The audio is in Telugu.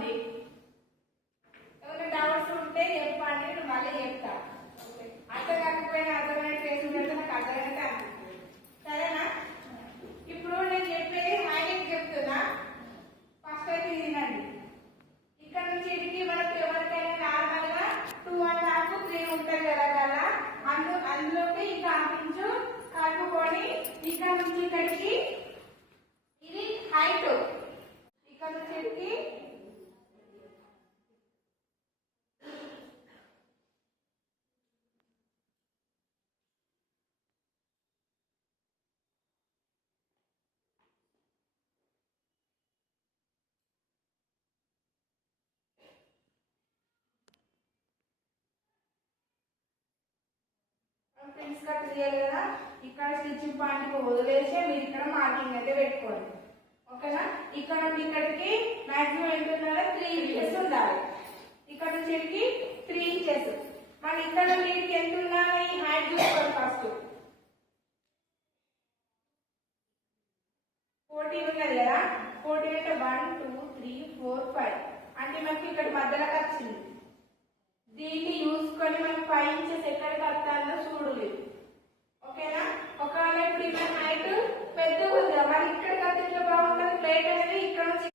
రాసుకోండి. ఏమైనా డౌట్స్ ఉంటే చెప్పండి, నేను మళ్ళీ చెప్తా. అర్థం కాకపోయినా అర్థమైన ఫేస్ పెడితే నాకు అర్థమైతే అనిపిస్తుంది. సరేనా? ఇప్పుడు నేను చెప్పేది హైలైట్ చెప్తున్నా. ఫస్ట్ అయితే వినండి. ఇక్కడ నుంచి ఇడికి మనకు ఎవరికైనా నార్మల్ గా 2.5 3 ఉంటుంది కదా కదా, అందులోకి ఇక అంపించు కలుపుకొని ఇక్కడ నుంచి ఇక్కడికి ఇది హైట్, ఇక్కడ నుంచి ఇక్కడికి ప్రిన్స్ కట్ చేయాలి కదా. ఇక్కడ స్టిచ్చింగ్ పాయింట్ వదిలేసి మీరు ఇక్కడ మార్కింగ్ అయితే పెట్టుకోండి. ఓకేనా? ఇక్కడ నుండి ఇక్కడికి మాక్సిమం ఎంత ఉండాలి? 3 ఇంచెస్ ఉండాలి. ఇక్కడ నుంచి ఇక్కడికి 3 ఇంచెస్. మళ్ళీ ఇక్కడ నుండి ఇక్కడికి ఎంత ఉండాలి? హైట్ చూసుకోండి. ఫస్ట్ 14 ఉన్నది కదా. 14 అంటే 1 2 3 4 5 అంటే మనకి ఇక్కడ మధ్యలోకి వచ్చింది. దీన్ని చూసుకొని మనకి 5 ఇంచెస్ ఎక్కడికి వస్తారో చూడలేదు. ఓకేనా? ఒకవేళ ఇప్పుడు ఇక్కడ హైట్ పెద్దగా ఉంది, మరి ఇక్కడికి వస్తే ఇట్లా బాగుంటుంది. ప్లేట్ అనేది ఇక్కడ నుంచి